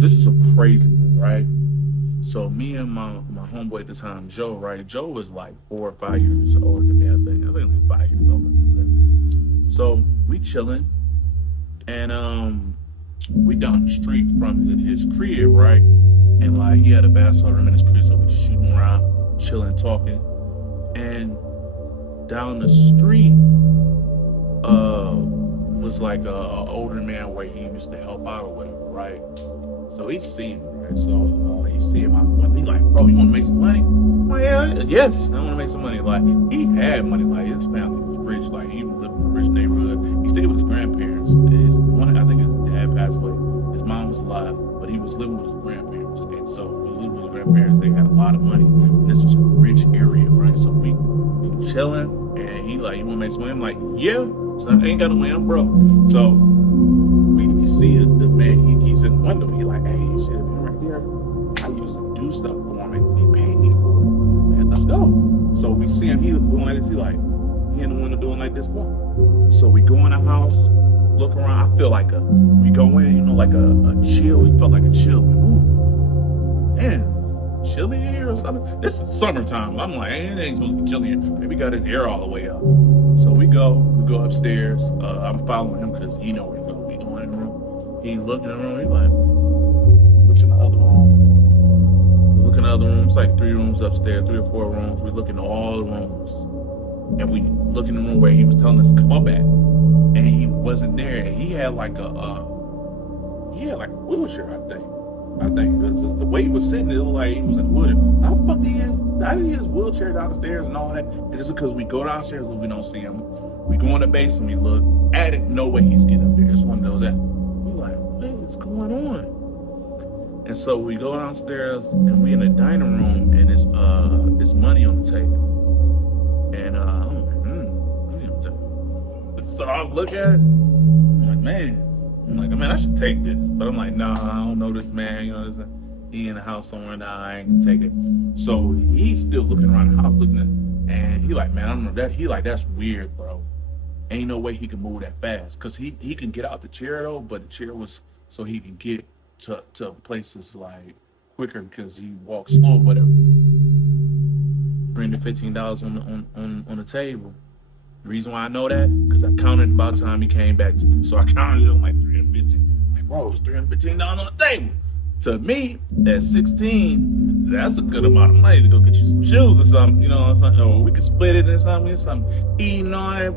this is some crazy, right? So me and my homeboy at the time, Joe, right? Joe was like 4 or 5 years older than me, I think like 5 years older than me. So we chilling, and we down the street from his crib, right? And like he had a basketball room in his crib, so we shooting around, chilling, talking, and down the street was like a older man where he used to help out or whatever, right? So he's seeing me, right? So he's seeing my money. He's like, bro, you want to make some money? I'm like, yeah, yes, I want to make some money. Like he had money, like his family was rich, like he was living in a rich neighborhood. He stayed with his grandparents. His one, I think his dad passed away. His mom was alive, but he was living with his grandparents. And so he was living with his grandparents. They had a lot of money. And this was a rich area, right? So we chilling, and he like, you want to make some money? I'm like, yeah. So I ain't got no money, I'm broke. So we see the man, he's in the window. He like, hey, you see that man right there? I used to do stuff for him and he paid me for it. Man, let's go. So we see him, he doing like this, he in the window doing like this. So we go in the house, look around. I feel like we go in, like a chill. It felt like a chill. Ooh, man, chilly here or something. This is summertime. I'm like, it ain't supposed to be chilly here. Maybe we got his air all the way up. So we go upstairs. I'm following him because he know where to go. We go in the room. He look in the room. He like, look in the other room. We look in the other room. It's like 3 rooms upstairs, 3 or 4 rooms. We look in all the rooms, and we look in the room where he was telling us to come up at, and he wasn't there. And he had like a wheelchair, I think. The way he was sitting, it looked like he was in a wheelchair. How the fuck did he get his wheelchair down the stairs and all that? And it's because we go downstairs when we don't see him. We go in the basement, we look at it, no way he's getting up there. It's one of those that we like, what is going on? And so we go downstairs and we in the dining room, and it's money on the table. And I'm like, money on the table. So I look at it, I'm like, man. I should take this. But I'm like, nah, I don't know this man. He in the house somewhere now. I ain't gonna take it. So he's still looking around the house, looking at, and he like, man, I don't know that. He like, that's weird, bro. Ain't no way he can move that fast. Cause he can get out the chair though, but the chair was so he can get to places like quicker because he walks slow, whatever. $315 on the table. The reason why I know that, because I counted about the time he came back to me. So I counted it on like 315. Like, bro, it's $315 on the table. To me, at 16, that's a good amount of money to go get you some shoes or something, or we could split it or something eating on it.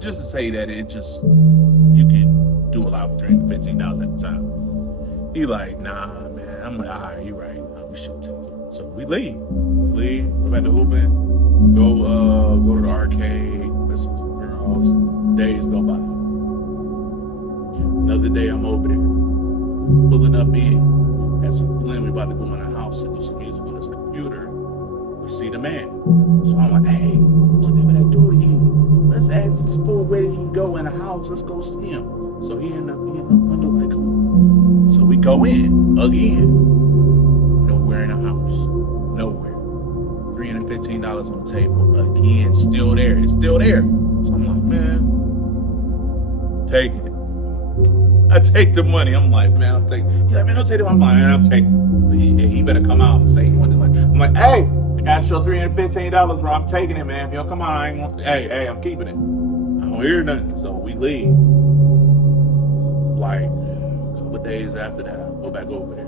Just to say that you can do a lot with $315 at the time. He like, nah, man. I'm like, all right, you right. We should take it. So we leave, go back to hooping, go to the arcade, listen to some girls. Days go by. Another day I'm over there, pulling up in. As we're playing, we about to go in the house and do some music on this computer. We see the man. So I'm like, hey, look at that dude again. Let's ask this fool where he can go in the house. Let's go see him. So he in the window like, come on. So we go in again. Nowhere in the house. Nowhere. $315 on the table. Again, still there. It's still there. So I'm like, man, taking it. I take the money. I'm like, man, I'm taking it. He's like, man, don't take it. I'm like, man, I'm taking it. He better come out and say he wanted the money. I'm like, hey, I got your $315, bro. I'm taking it, man. If you don't come on, hey, I'm keeping it. I don't hear nothing. So we leave. Like, a couple of days after that, I go back over there.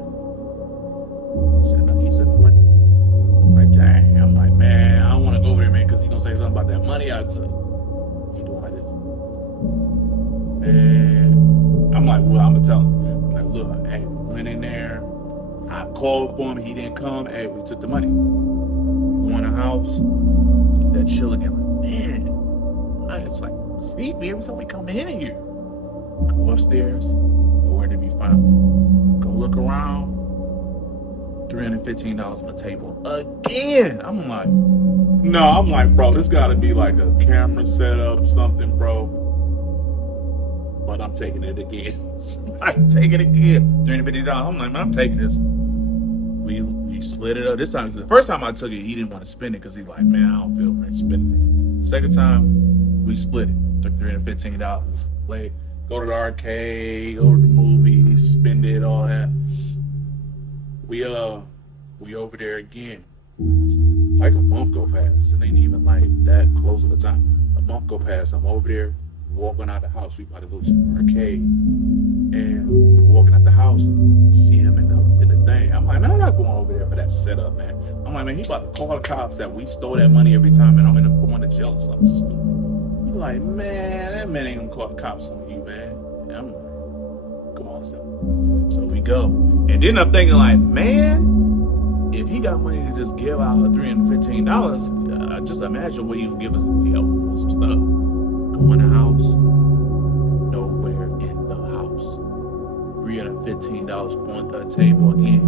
He's in the window. I'm like, dang. I'm like, man, I don't want to go over there, man, because he's going to say something about that money I took. He doing like this. And I'm like, well, I'm going to tell him. I'm like, look, hey, we went in there. I called for him. He didn't come. Hey, we took the money. We go in the house. That chill again. Like, man, it's like sleepy every time we come in here. Go upstairs. Nowhere to be found. Go look around. $315 on the table again. I'm like, bro, this gotta be like a camera setup, something, bro. But I'm taking it again. I'm taking it again. $350. I'm like, man, I'm taking this. We split it up. This time, the first time I took it, he didn't want to spend it because he's like, man, I don't feel right spending it. Second time, we split it. Took $315. Play, go to the arcade, go to the movies, spend it, all that. we over there again. Like a month go past. It ain't even like that close of a time. A month go past. I'm over there walking out the house. We about to go to the arcade, and walking out the house, see him in the thing. I'm like, man, I'm not going over there for that setup, man. I'm like, man, he about to call the cops that we stole that money every time, and I'm gonna go into jail or something stupid. He's like, man, that man ain't gonna call the cops on you, man. And I'm like, come on, stuff. So we go, and then I'm thinking like, man, if he got money to just give out $315, just imagine what he would give us if we help him with some stuff. Go in the house, nowhere in the house. $315 on the table again.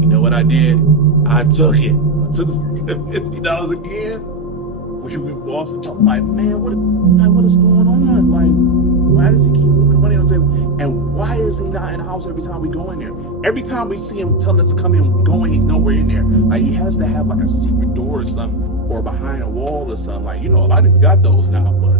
You know what I did? I took it. I took the $350 again. Which we lost. I'm like, man, what is going on? Like, why does he keep leaving the money on the table? And why is he not in the house every time we go in there? Every time we see him telling us to come in, we go in, he's nowhere in there. Like, he has to have like a secret door or something, or behind a wall or something. Like, you know, a lot of people got those now, but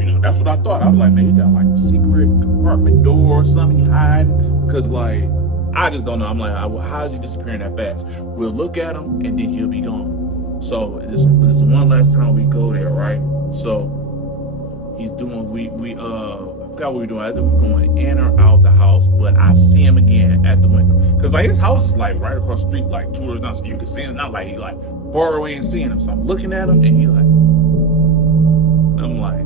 you know, that's what I thought. I was like, man, he got like a secret compartment door or something he hiding. Because like, I just don't know. I'm like, how is he disappearing that fast? We'll look at him and then he'll be gone. So this one last time we go there, right? So he's doing, I forgot what we're doing. I think we're going in or out the house, but I see him again at the window. Because like his house is like right across the street, like 2 doors down, so you can see him. Not like he like far away and seeing him. So I'm looking at him and he like, I'm like,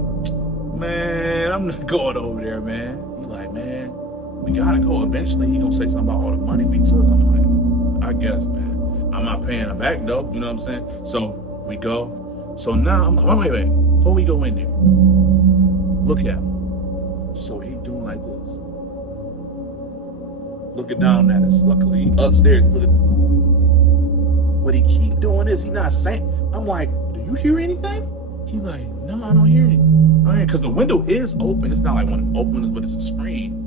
man, I'm not going over there, man. He's like, man, we gotta go. Eventually he gonna say something about all the money we took. I'm like, I guess, man. I'm not paying him back though, you know what I'm saying? So we go. So now I'm like, wait. Before we go in there, look at him. So he doing like this. Looking down at us, like, cause he upstairs looking. But he keep doing this, he not saying. I'm like, do you hear anything? He's like, no, I don't hear anything. All right, cause the window is open. It's not like one of the open, but it's a screen.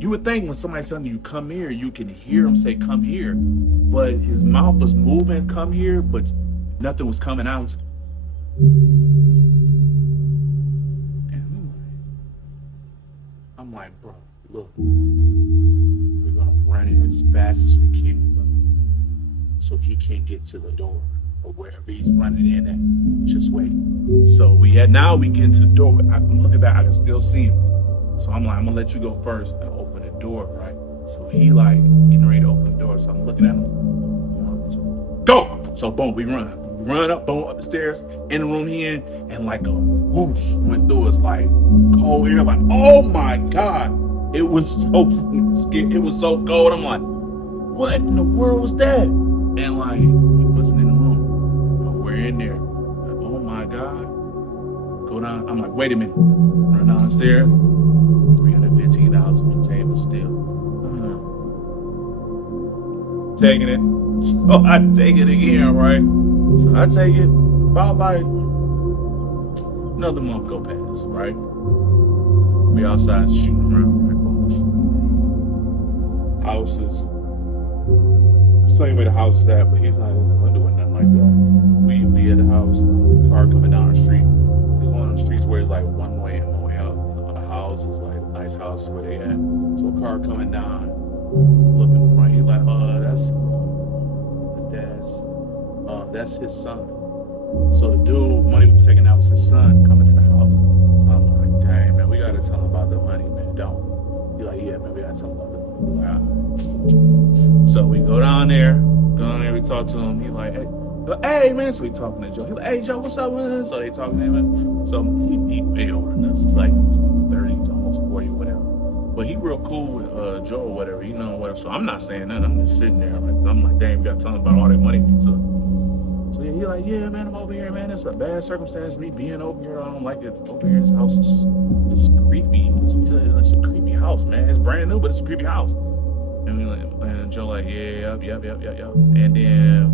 You would think when somebody's telling you come here, you can hear him say come here, but his mouth was moving, come here, but nothing was coming out. And I'm like, bro, look, we're gonna run it as fast as we can, bro, so he can't get to the door or wherever he's running in at. Just wait. So we get into the door. I'm looking back, I can still see him. So I'm like, I'm gonna let you go first and open the door, right? So he like getting ready to open the door. So I'm looking at him. 1, 2, go! So boom, we run up, boom, up the stairs, in the room he in, and like a whoosh went through us, like cold air, like, oh my God. It was so scary. It was so cold. I'm like, what in the world was that? And like, he wasn't in the room, but we're in there. Like, oh my God. Go down. I'm like, wait a minute. Run downstairs. $315 on the table still. Taking it. So I take it again, right? So I take it. About another month go past, right? We outside shooting around, right? Houses. Same way the house is at, but he's not in the window or nothing like that. We at the house, car coming down the street. We going on the streets where it's like one way in, one way out. The house is like a nice house where they at. So a car coming down, looking in front, he's like, that's his son. So the dude, money was taken out was his son coming to the house. So I'm like, dang, man, we gotta tell him about the money, man. Don't. He's like, yeah, man, we gotta tell him about the money. We're like, all right. So we go down there, we talk to him. He's like, hey, man. So we talking to Joe. He's like, hey, Joe, what's up, man? So they talking to him. So he way older than us, like 30s, almost 40, whatever. But he real cool with Joe or whatever, you know, whatever. So I'm not saying nothing. I'm just sitting there. I'm like, dang, we gotta tell him about all that money we took. So yeah, he's like, yeah, man, I'm over here, man. It's a bad circumstance, me being over here. I don't like it over here. This house is creepy. It's a creepy house, man. It's brand new, but it's a creepy house. And Joe like, yeah. And then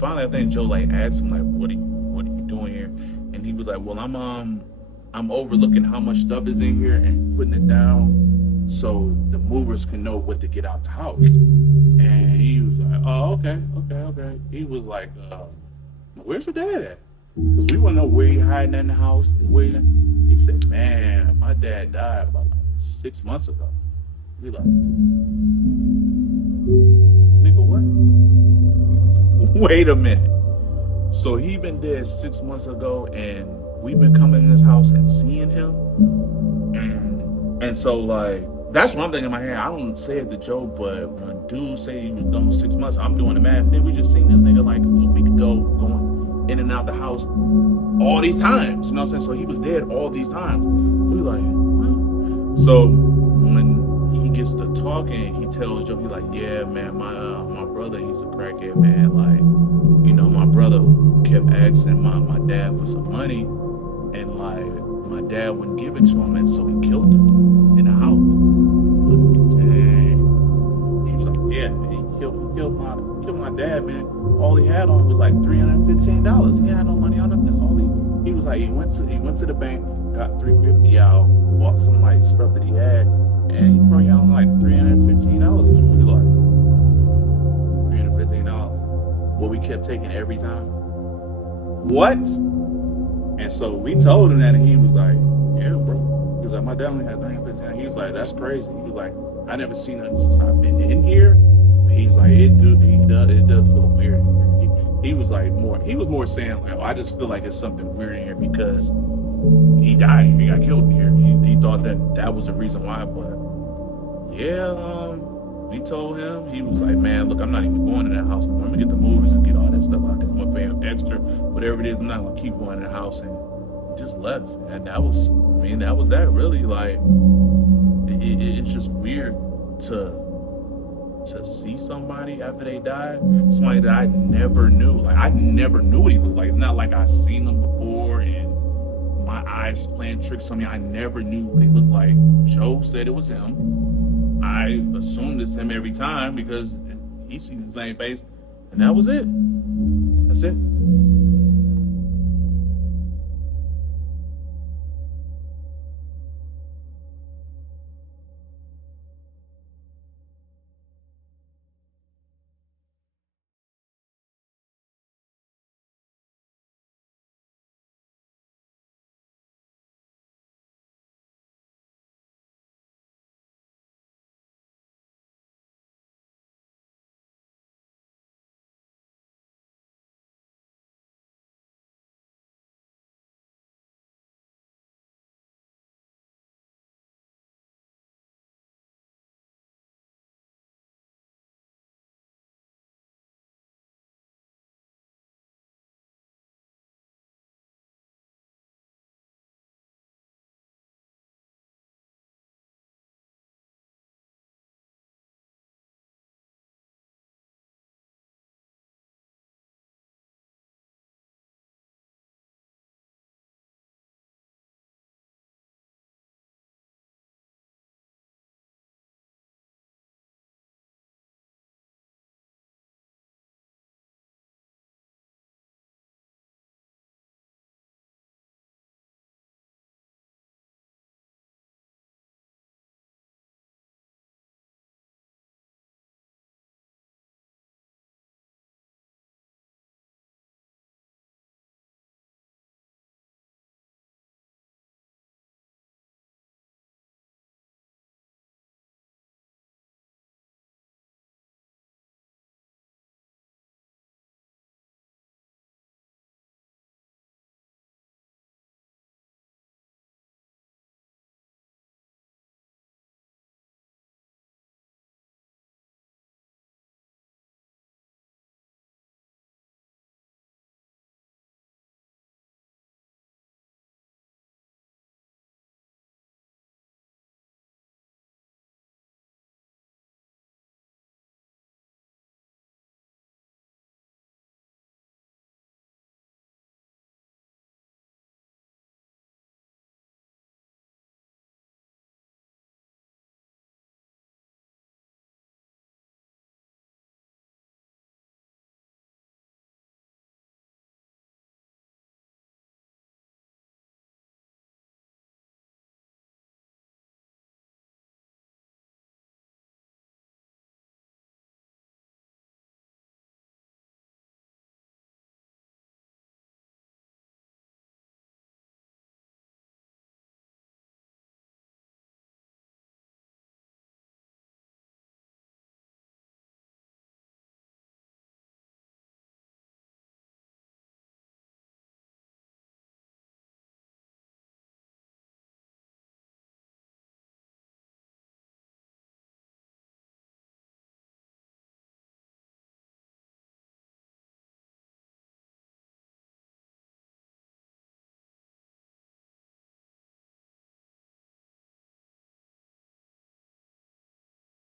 finally, I think Joe like asked him like, what are you doing here? And he was like, well, I'm overlooking how much stuff is in here and putting it down so the movers can know what to get out the house. And he was like, oh, okay. He was like, where's your dad at? Because we want to know where he hiding in the house. He said, man, my dad died about like 6 months ago. We like, nigga, what? wait a minute. So he been dead 6 months ago, and we've been coming in this house and seeing him, and so like that's what I'm thinking in my head. I don't say it to joke, but when dudes say he was done 6 months, I'm doing the math. Then we just seen this nigga like a week ago going in and out the house all these times. You know what I'm saying? So he was dead all these times. We like, what? So when he gets to talking, he tells Joe, he's like, yeah, man, my brother, he's a crackhead, man. Like, you know, my brother kept asking my dad for some money, and like my dad wouldn't give it to him, and so he killed him in the house. Like, dang. He was like, yeah, man, he killed my dad, man. All he had on was like $315. He had no money on him. That's all he was like. He went to the bank, got $350 out, bought some like stuff that he had, and he probably had like $315. And we like $315. What we kept taking every time. What? And so we told him that, and he was like, yeah, bro. He was like, my dad only had $315. He was like, that's crazy. He was like, I never seen nothing since I've been in here. He's like, it does feel weird in here. He was like he was more saying like, I just feel like it's something weird in here because he died. He got killed in here. He thought that was the reason why. But yeah, we told him. He was like, man, look, I'm not even going to that house. I'm gonna get the movies and get all that stuff out there. I'm gonna pay him extra, whatever it is. I'm not gonna keep going to the house, and he just left. And that was that really. Like it's just weird to see somebody after they died, somebody that I never knew. Like I never knew what he looked like. It's not like I seen him before and my eyes playing tricks on me. I never knew what he looked like. Joe said it was him. I assumed it's him every time because he sees the same face, and that was it. That's it.